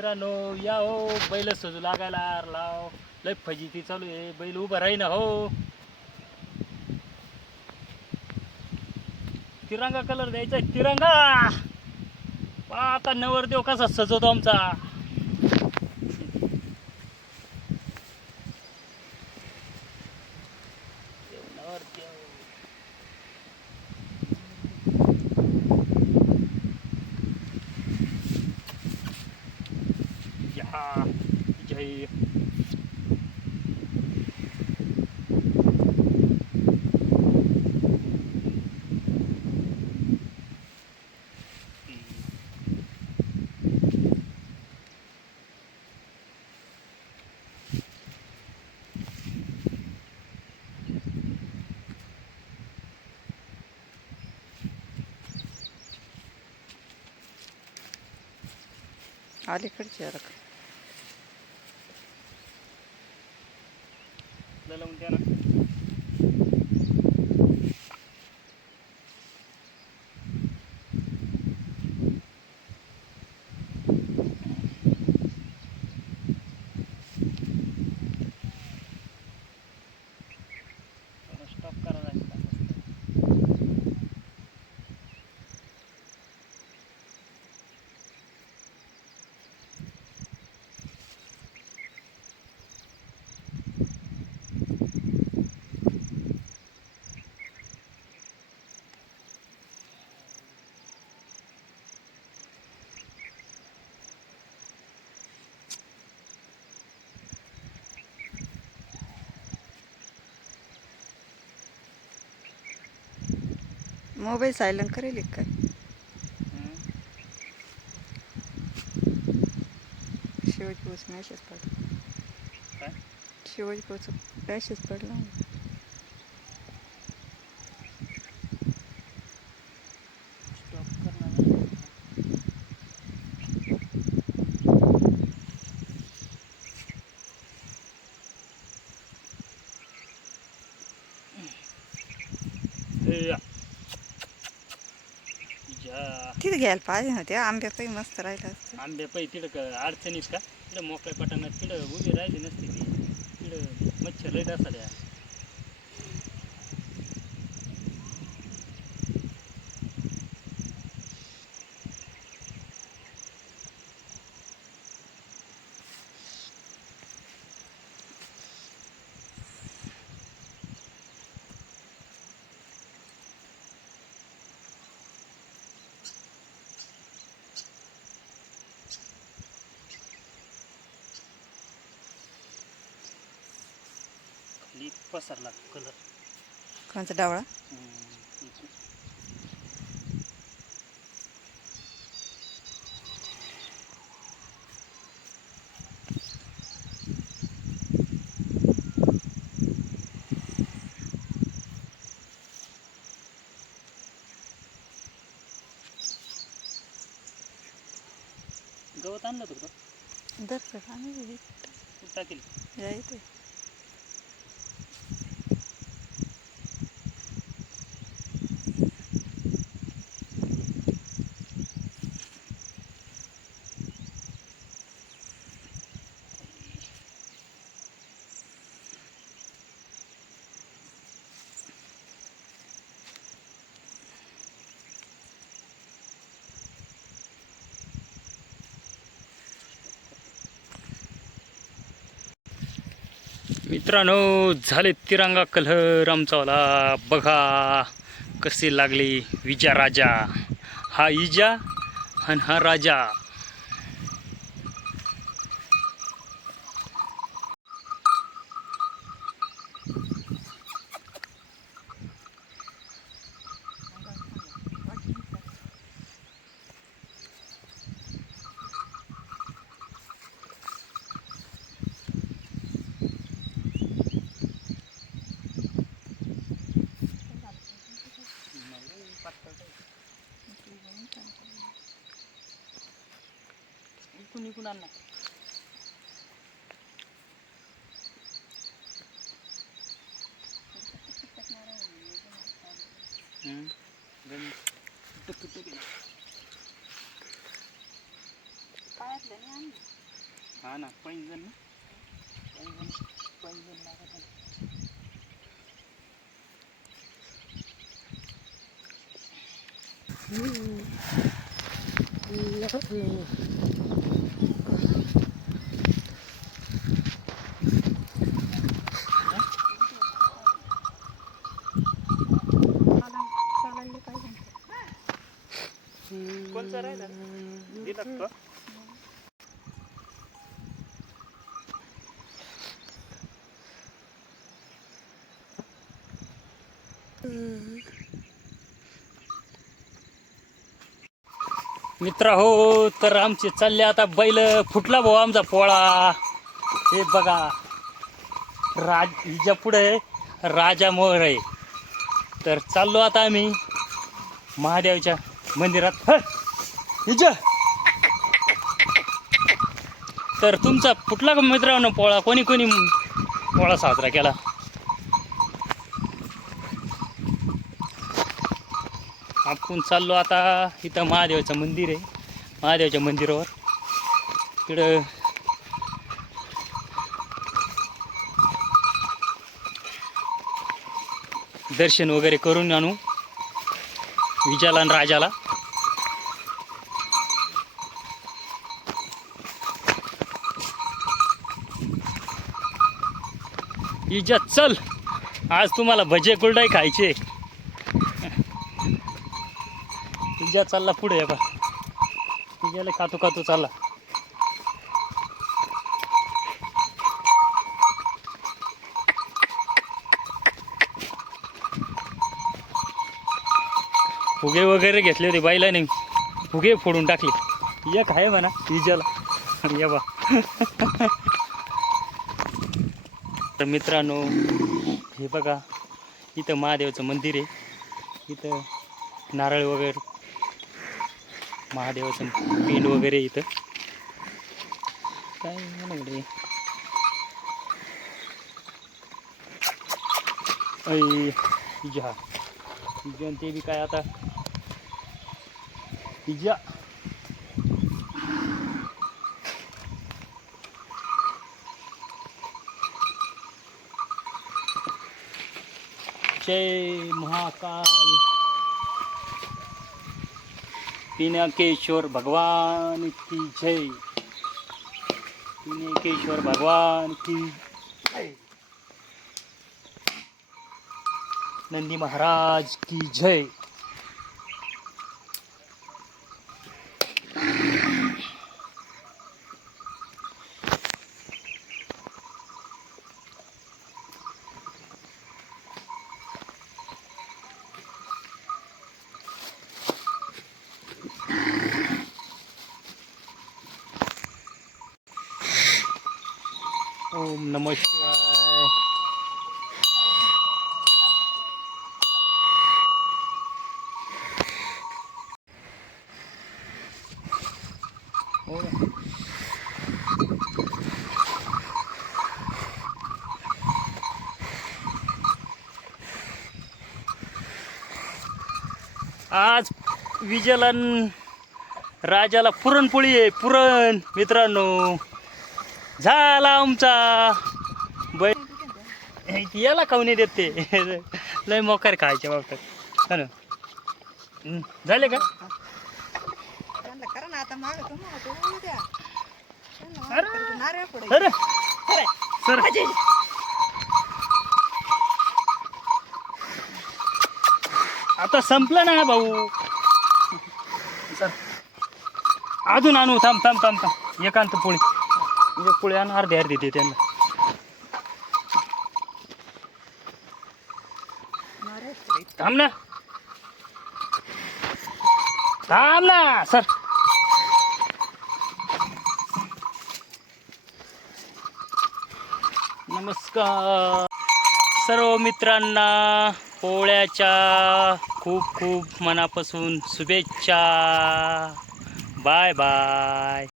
मित्रांनो या हो बैल सजू लागायला लाव हो. लय फजिती चालू आहे. बैल उभं राही ना हो. तिरंगा कलर द्यायचा तिरंगा! आता नवरदेव कसा सजवतो आमचा. a DJ Olha a cardíaca. Mobile silent करेल काय. शिवाजी पोच मॅसेज पडला शिवाजी पोच मॅसेज पडला. या. तिथे घ्यायला पाहिजे ना ते. आंब्या मस्त राहिलं असतं. आंबे पै तिकडं अडचणीस का? तिकडं मोकळ्या पटाणात तिकडं उभी राहिली नसते ती. तिकडं मच्छर लईट असतात पसरला कलर कोणचा डावळा? गवत आणलं का? दर टाकेल? जायचं मित्रांनो झाले तिरंगा कलर आमचावाला बघा कशी लागली विजा राजा. हा इजा आणि हा राजा. con năn này ừ. Gần... Tức tức tức Phát đến ăn À là quanh dân á Quanh dân Quanh dân là cái này कोणचा राहिला दिला का तो? मित्र हो तर आमचे चालले आता बैल फुटला भाऊ आमचा पोळा हे बघा राज हिच्या पुढे राजा मोहर आहे तर चाललो आता आम्ही महादेवच्या मंदिरात. ह! तर तुमचा कुठला मित्रांनो पोळा? कोणी कोणी पोळा साजरा केला? आपण चाललो आता इथं महादेवाचं मंदिर आहे. महादेवाच्या मंदिरावर. तिकडं दर्शन वगैरे करून आणू. विजाला आणि राजाला. इज्जत चल. आज तुम्हाला भजे कुलडाई खायचे तुझ्या चालला पुढे बा इजाला कातू कातू चालला. फुगे वगैरे घेतले होते बाईला नाही फुगे फोडून टाकले. एक आहे म्हणा इजाला या बा तर मित्रांनो हे बघा इथं महादेवाचं मंदिर आहे. इथं नारळ वगैरे महादेवाचं पिंड वगैरे इथं. काय म्हणा ऐ इजा. इजा ते बी काय आता? इजा. જય મહાકાલ. પિનાકેશ્વર ભગવાન કી જય. પિનાકેશ્વર ભગવાન કી જય. નંદી મહારાજ કી જય. ओम नम शिवाय. आज विजलन राजाला पुरणपोळी आहे. पुरण मित्रांनो. झाला आमचा. बै याला काऊन देत ते. लय मोकार खायच्या बाबतीत ना. झाले का? अरे. सर. आता संपलं ना भाऊ. सर. अजून आणू. थांब थांब थांब थांब. एकांत पोळी म्हणजे पुळ्यानं अर्धे अर्धे देते त्यांना. थांब ना. थांब ना सर. नमस्कार. सर्व मित्रांना पोळ्याच्या खूप खूप मनापासून शुभेच्छा. Bye bye.